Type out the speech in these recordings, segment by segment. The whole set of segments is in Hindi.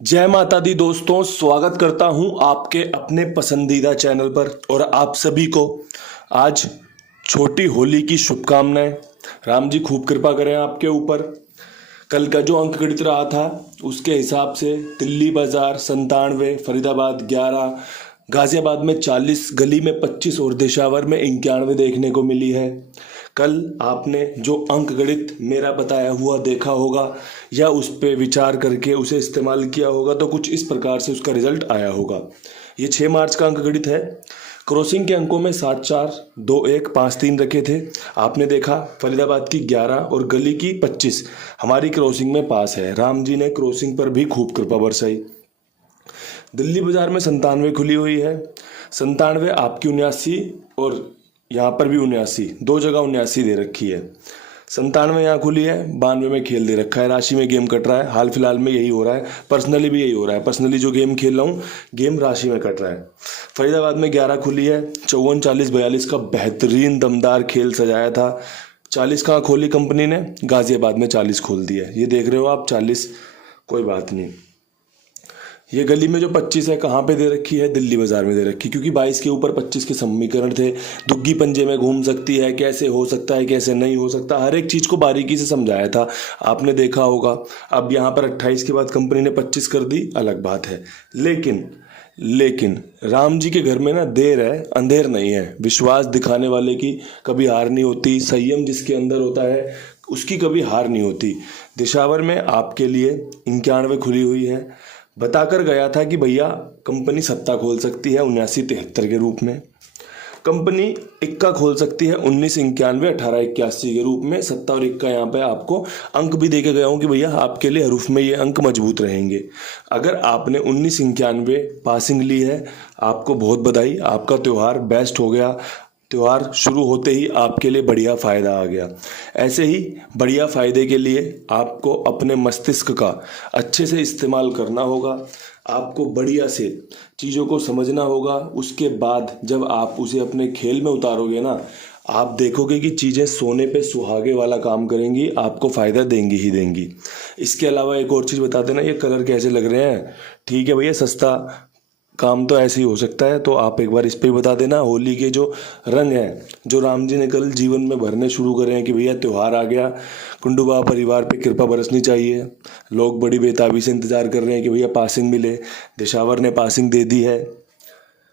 जय माता दी दोस्तों, स्वागत करता हूं आपके अपने पसंदीदा चैनल पर। और आप सभी को आज छोटी होली की शुभकामनाएं। राम जी खूब कृपा करें आपके ऊपर। कल का जो अंक गणित रहा था उसके हिसाब से दिल्ली बाजार 97, फरीदाबाद 11, गाजियाबाद में 40, गली में 25 और देशावर में 91 देखने को मिली है। कल आपने जो अंक गणित मेरा बताया हुआ देखा होगा या उस पर विचार करके उसे इस्तेमाल किया होगा तो कुछ इस प्रकार से उसका रिजल्ट आया होगा। ये 6 मार्च का अंक गणित है। क्रॉसिंग के अंकों में 7 4 2 1 5 3 रखे थे। आपने देखा फरीदाबाद की 11 और गली की 25 हमारी क्रॉसिंग में पास है। राम जी ने क्रॉसिंग पर भी खूब कृपा बरसाई। दिल्ली बाजार में 97 खुली हुई है। 97 आपकी 79 और यहाँ पर भी 79, दो जगह 79 दे रखी है। 97 यहाँ खुली है, 92 में खेल दे रखा है। राशि में गेम कट रहा है, हाल फिलहाल में यही हो रहा है। पर्सनली भी यही हो रहा है। पर्सनली जो गेम खेल रहा हूँ गेम राशि में कट रहा है। फरीदाबाद में 11 खुली है। 54 40 42 का बेहतरीन दमदार खेल सजाया था। 40 कहाँ खोली कंपनी ने? गाजियाबाद में 40 खोल दिया। ये देख रहे हो आप 40, कोई बात नहीं। ये गली में जो 25 है कहाँ पे दे रखी है? दिल्ली बाजार में दे रखी, क्योंकि 22 के ऊपर 25 के समीकरण थे। दुग्गी पंजे में घूम सकती है, कैसे हो सकता है, कैसे नहीं हो सकता, हर एक चीज़ को बारीकी से समझाया था, आपने देखा होगा। अब यहाँ पर 28 के बाद कंपनी ने 25 कर दी, अलग बात है। लेकिन राम जी के घर में ना देर है अंधेर नहीं है। विश्वास दिखाने वाले की कभी हार नहीं होती। संयम जिसके अंदर होता है उसकी कभी हार नहीं होती। दिशावर में आपके लिए 91 खुली हुई है। बताकर गया था कि भैया कंपनी सत्ता खोल सकती है 79 73 के रूप में। कंपनी इक्का खोल सकती है 19 91 18 81 के रूप में। सत्ता और इक्का यहाँ पे आपको अंक भी देके गया हूँ कि भैया आपके लिए हरूफ में ये अंक मजबूत रहेंगे। अगर आपने 19 91 पासिंग ली है, आपको बहुत बधाई, आपका त्यौहार बेस्ट हो गया। त्यौहार शुरू होते ही आपके लिए बढ़िया फ़ायदा आ गया। ऐसे ही बढ़िया फ़ायदे के लिए आपको अपने मस्तिष्क का अच्छे से इस्तेमाल करना होगा। आपको बढ़िया से चीज़ों को समझना होगा। उसके बाद जब आप उसे अपने खेल में उतारोगे ना, आप देखोगे कि चीज़ें सोने पे सुहागे वाला काम करेंगी, आपको फ़ायदा देंगी ही देंगी। इसके अलावा एक और चीज़ बता देना, ये कलर कैसे लग रहे हैं? ठीक है भैया, सस्ता काम तो ऐसे ही हो सकता है, तो आप एक बार इस पे भी बता देना। होली के जो रंग हैं जो राम जी ने कल जीवन में भरने शुरू करे हैं कि भैया त्यौहार आ गया, कुंडुबा परिवार पे कृपा बरसनी चाहिए। लोग बड़ी बेताबी से इंतजार कर रहे हैं कि भैया पासिंग मिले। दिशावर ने पासिंग दे दी है,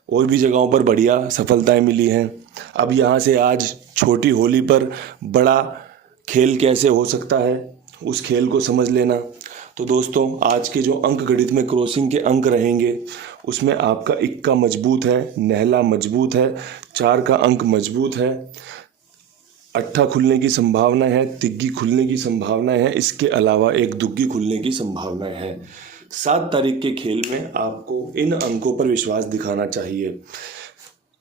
और भी जगहों पर बढ़िया सफलताएं मिली हैं। अब यहाँ से आज छोटी होली पर बड़ा खेल कैसे हो सकता है उस खेल को समझ लेना। तो दोस्तों, आज के जो अंक गणित में क्रॉसिंग के अंक रहेंगे उसमें आपका इक्का मजबूत है, नहला मजबूत है, 4 का अंक मजबूत है, अट्ठा खुलने की संभावना है, तिग्गी खुलने की संभावना है, इसके अलावा एक दुग्गी खुलने की संभावना है। 7 तारीख के खेल में आपको इन अंकों पर विश्वास दिखाना चाहिए।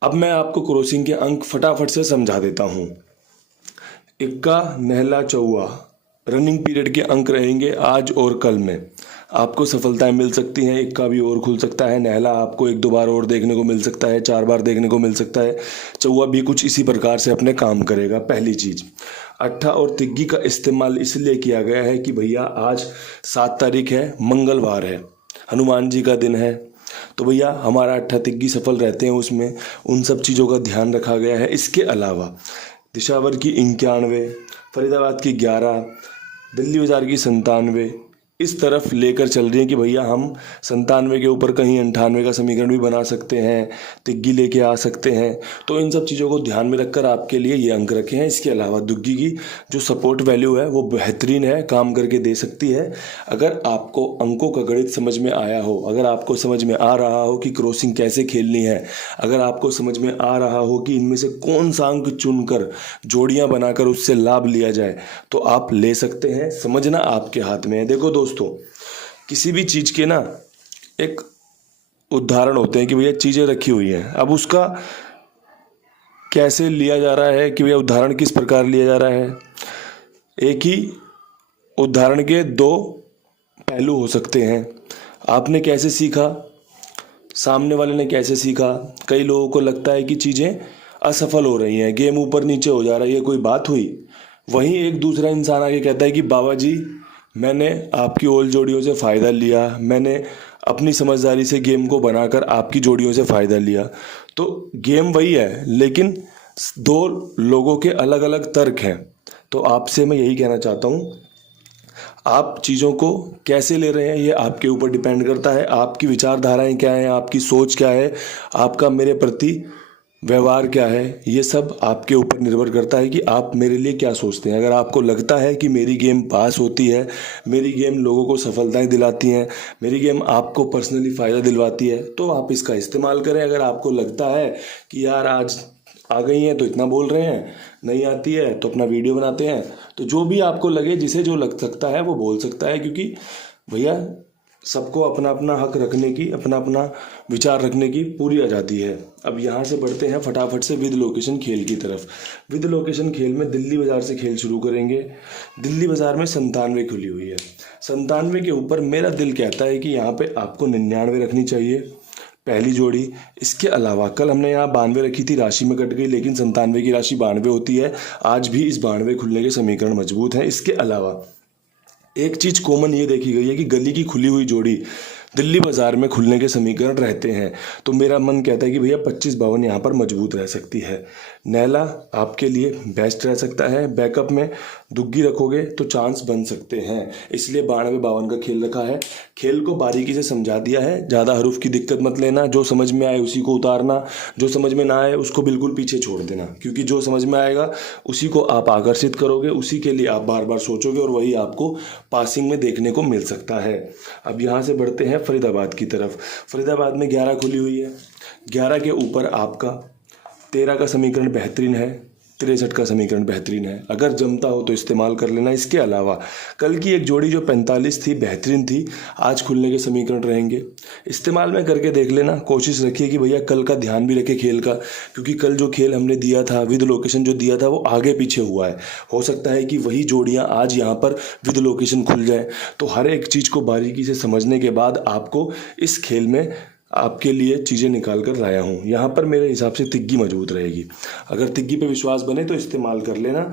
अब मैं आपको क्रॉसिंग के अंक फटाफट से समझा देता हूँ। इक्का नहला चौवा रनिंग पीरियड के अंक रहेंगे आज और कल में। आपको सफलताएं मिल सकती हैं। इक्का भी और खुल सकता है, नहला आपको 1 2 बार और देखने को मिल सकता है, 4 बार देखने को मिल सकता है, चौवा भी कुछ इसी प्रकार से अपने काम करेगा। पहली चीज़, अट्ठा और तिग्गी का इस्तेमाल इसलिए किया गया है कि भैया आज 7 तारीख है, मंगलवार है, हनुमान जी का दिन है, तो भैया हमारा अट्ठा तिग्गी सफल रहते हैं उसमें। उन सब चीज़ों का ध्यान रखा गया है। इसके अलावा दिशावर की 91, फरीदाबाद की 11, दिल्ली बाजार की 97 इस तरफ लेकर चल रही है कि भैया हम 97 के ऊपर कहीं 98 का समीकरण भी बना सकते हैं, तिग्गी लेके आ सकते हैं। तो इन सब चीज़ों को ध्यान में रखकर आपके लिए ये अंक रखे हैं। इसके अलावा दुग्गी की जो सपोर्ट वैल्यू है वो बेहतरीन है, काम करके दे सकती है। अगर आपको अंकों का गणित समझ में आया हो, अगर आपको समझ में आ रहा हो कि क्रॉसिंग कैसे खेलनी है, अगर आपको समझ में आ रहा हो कि इनमें से कौन सा अंक चुनकर जोड़ियाँ बनाकर उससे लाभ लिया जाए, तो आप ले सकते हैं। समझना आपके हाथ में है। देखो दोस्तों, किसी भी चीज़ के ना एक उदाहरण होते हैं कि भैया चीज़ें रखी हुई हैं, अब उसका कैसे लिया जा रहा है कि भैया उदाहरण किस प्रकार लिया जा रहा है। एक ही उदाहरण के 2 पहलू हो सकते हैं। आपने कैसे सीखा, सामने वाले ने कैसे सीखा। कई लोगों को लगता है कि चीज़ें असफल हो रही हैं, गेम ऊपर नीचे हो जा रहा है, ये कोई बात हुई। वहीं एक दूसरा इंसान आके कहता है कि बाबा जी मैंने आपकी ओल्ड जोड़ियों से फ़ायदा लिया, मैंने अपनी समझदारी से गेम को बनाकर आपकी जोड़ियों से फ़ायदा लिया। तो गेम वही है, लेकिन दो लोगों के अलग अलग तर्क हैं। तो आपसे मैं यही कहना चाहता हूँ, आप चीज़ों को कैसे ले रहे हैं ये आपके ऊपर डिपेंड करता है। आपकी विचारधाराएं क्या हैं, आपकी सोच क्या है, आपका मेरे प्रति व्यवहार क्या है, ये सब आपके ऊपर निर्भर करता है कि आप मेरे लिए क्या सोचते हैं। अगर आपको लगता है कि मेरी गेम पास होती है, मेरी गेम लोगों को सफलताएं दिलाती हैं, मेरी गेम आपको पर्सनली फ़ायदा दिलवाती है, तो आप इसका इस्तेमाल करें। अगर आपको लगता है कि यार आज आ गई हैं तो इतना बोल रहे हैं, नहीं आती है तो अपना वीडियो बनाते हैं, तो जो भी आपको लगे, जिसे जो लग सकता है वो बोल सकता है, क्योंकि भैया सबको अपना अपना हक रखने की, अपना अपना विचार रखने की पूरी आज़ादी है। अब यहाँ से बढ़ते हैं फटाफट से विद लोकेशन खेल की तरफ। विद लोकेशन खेल में दिल्ली बाज़ार से खेल शुरू करेंगे। दिल्ली बाज़ार में 97 खुली हुई है। 97 के ऊपर मेरा दिल कहता है कि यहाँ पे आपको 99 रखनी चाहिए, पहली जोड़ी। इसके अलावा कल हमने यहाँ 92 रखी थी, राशि में कट गई, लेकिन 97 की राशि 92 होती है। आज भी इस 92 खुलने के समीकरण मजबूत हैं। इसके अलावा एक चीज़ कॉमन ये देखी गई है कि गली की खुली हुई जोड़ी दिल्ली बाज़ार में खुलने के समीकरण रहते हैं। तो मेरा मन कहता है कि भैया 25-52 यहाँ पर मजबूत रह सकती है। नैला आपके लिए बेस्ट रह सकता है। बैकअप में दुग्गी रखोगे तो चांस बन सकते हैं, इसलिए 92-52 का खेल रखा है। खेल को बारीकी से समझा दिया है, ज़्यादा हरूफ की दिक्कत मत लेना। जो समझ में आए उसी को उतारना, जो समझ में ना आए उसको बिल्कुल पीछे छोड़ देना, क्योंकि जो समझ में आएगा उसी को आप आकर्षित करोगे, उसी के लिए आप बार बार सोचोगे और वही आपको पासिंग में देखने को मिल सकता है। अब यहाँ से बढ़ते हैं फरीदाबाद की तरफ। फरीदाबाद में 11 खुली हुई है। 11 के ऊपर आपका 13 का समीकरण बेहतरीन है, 63 का समीकरण बेहतरीन है। अगर जमता हो तो इस्तेमाल कर लेना। इसके अलावा कल की एक जोड़ी जो 45 थी, बेहतरीन थी, आज खुलने के समीकरण रहेंगे, इस्तेमाल में करके देख लेना। कोशिश रखिए कि भैया कल का ध्यान भी रखे खेल का, क्योंकि कल जो खेल हमने दिया था, विद लोकेशन जो दिया था, वो आगे पीछे हुआ है। हो सकता है कि वही जोड़ियाँ आज यहाँ पर विद लोकेशन खुल जाए। तो हर एक चीज़ को बारीकी से समझने के बाद आपको इस खेल में आपके लिए चीज़ें निकाल कर लाया हूँ। यहाँ पर मेरे हिसाब से तिग्गी मजबूत रहेगी। अगर तिग्गी पे विश्वास बने तो इस्तेमाल कर लेना।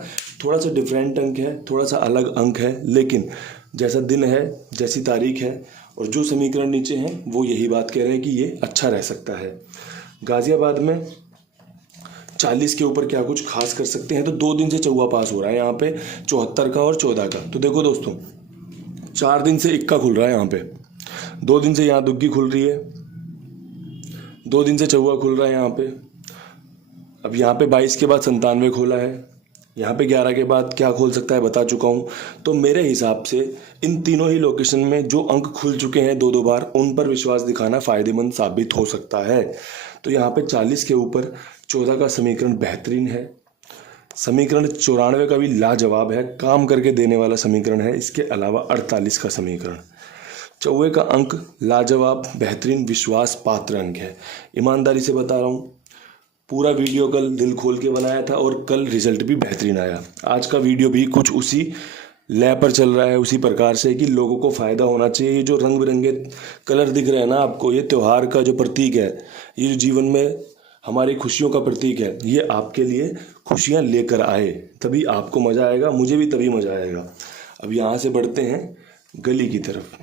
थोड़ा सा डिफरेंट अंक है, थोड़ा सा अलग अंक है, लेकिन जैसा दिन है, जैसी तारीख है और जो समीकरण नीचे हैं वो यही बात कह रहे हैं कि ये अच्छा रह सकता है। गाज़ियाबाद में 40 के ऊपर क्या कुछ खास कर सकते हैं, तो 2 दिन से चौवा पास हो रहा है यहाँ पे, 74 का और 14 का। तो देखो दोस्तों, 4 दिन से इक्का खुल रहा है यहाँ पे, 2 दिन से यहाँ दुग्गी खुल रही है, 2 दिन से चौवा खुल रहा है यहाँ पे। अब यहाँ पे 22 के बाद 97 खोला है, यहाँ पे 11 के बाद क्या खोल सकता है बता चुका हूँ। तो मेरे हिसाब से इन तीनों ही लोकेशन में जो अंक खुल चुके हैं 2-2 बार, उन पर विश्वास दिखाना फ़ायदेमंद साबित हो सकता है। तो यहाँ पे 40 के ऊपर 14 का समीकरण बेहतरीन है। समीकरण 94 का भी लाजवाब है, काम करके देने वाला समीकरण है। इसके अलावा 48 का समीकरण, चौवे का अंक लाजवाब, बेहतरीन, विश्वास पात्र अंक है। ईमानदारी से बता रहा हूँ, पूरा वीडियो कल दिल खोल के बनाया था और कल रिजल्ट भी बेहतरीन आया। आज का वीडियो भी कुछ उसी लय पर चल रहा है, उसी प्रकार से कि लोगों को फ़ायदा होना चाहिए। ये जो रंग बिरंगे कलर दिख रहे हैं ना आपको, ये त्यौहार का जो प्रतीक है, ये जो जीवन में हमारी खुशियों का प्रतीक है, ये आपके लिए खुशियाँ लेकर आए, तभी आपको मज़ा आएगा, मुझे भी तभी मज़ा आएगा। अब यहाँ से बढ़ते हैं गली की तरफ।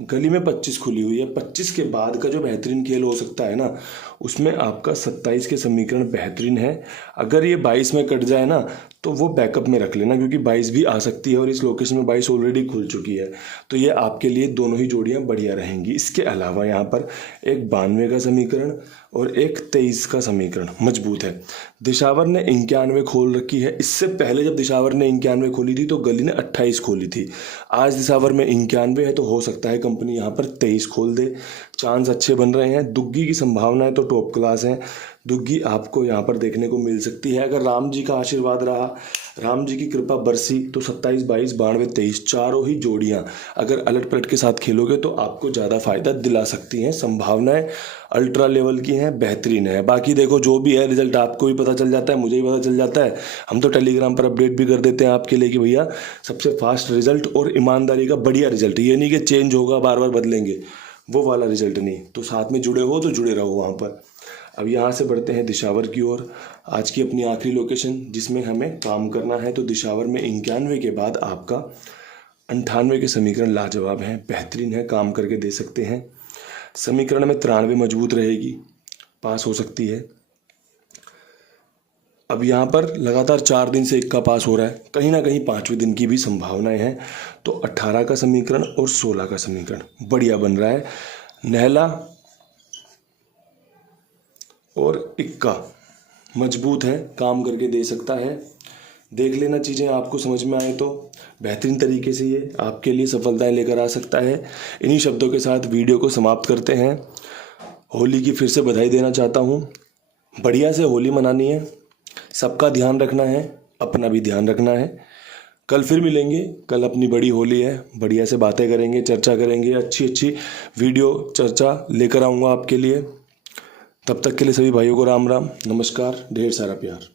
गली में 25 खुली हुई है। 25 के बाद का जो बेहतरीन खेल हो सकता है ना, उसमें आपका 27 के समीकरण बेहतरीन है। अगर ये 22 में कट जाए ना तो वो बैकअप में रख लेना, क्योंकि 22 भी आ सकती है और इस लोकेशन में 22 ऑलरेडी खुल चुकी है। तो ये आपके लिए दोनों ही जोड़ियाँ बढ़िया रहेंगी। इसके अलावा यहाँ पर एक 92 का समीकरण और एक 23 का समीकरण मजबूत है। दिशावर ने 91 खोल रखी है। इससे पहले जब दिशावर ने 91 खोली थी तो गली ने 28 खोली थी। आज दिशावर में 91 है, तो हो सकता है कंपनी यहाँ पर 23 खोल दे। चांस अच्छे बन रहे हैं। दुग्गी की संभावनाएं तो टॉप क्लास हैं। दुग्गी आपको यहाँ पर देखने को मिल सकती है। अगर राम जी का आशीर्वाद रहा, राम जी की कृपा बरसी, तो 27, 22, 92, 23 चारों ही जोड़ियाँ अगर अलट पलट के साथ खेलोगे तो आपको ज़्यादा फायदा दिला सकती हैं। संभावनाएं अल्ट्रा लेवल की हैं, बेहतरीन है। बाकी देखो जो भी है रिजल्ट आपको भी पता चल जाता है, मुझे भी पता चल जाता है। हम तो टेलीग्राम पर अपडेट भी कर देते हैं आपके लिए कि भैया सबसे फास्ट रिजल्ट और ईमानदारी का बढ़िया रिजल्ट। ये नहीं कि चेंज होगा, बार बार बदलेंगे, वो वाला रिजल्ट नहीं। तो साथ में जुड़े हो तो जुड़े रहो वहाँ पर। अब यहाँ से बढ़ते हैं दिशावर की ओर। आज की अपनी आखिरी लोकेशन जिसमें हमें काम करना है, तो दिशावर में 91 के बाद आपका 98 के समीकरण लाजवाब हैं, बेहतरीन है, काम करके दे सकते हैं। समीकरण में 93 मजबूत रहेगी, पास हो सकती है। अब यहाँ पर लगातार 4 दिन से इक्का पास हो रहा है, कहीं ना कहीं 5वें दिन की भी संभावनाएं हैं। तो 18 का समीकरण और 16 का समीकरण बढ़िया बन रहा है। नहला और इक्का मजबूत है, काम करके दे सकता है। देख लेना, चीज़ें आपको समझ में आए तो बेहतरीन तरीके से ये आपके लिए सफलताएं लेकर आ सकता है। इन्हीं शब्दों के साथ वीडियो को समाप्त करते हैं। होली की फिर से बधाई देना चाहता हूँ। बढ़िया से होली मनानी है, सबका ध्यान रखना है, अपना भी ध्यान रखना है। कल फिर मिलेंगे, कल अपनी बड़ी होली है, बढ़िया से बातें करेंगे, चर्चा करेंगे, अच्छी अच्छी वीडियो चर्चा लेकर आऊँगा आपके लिए। तब तक के लिए सभी भाइयों को राम राम, नमस्कार, ढेर सारा प्यार।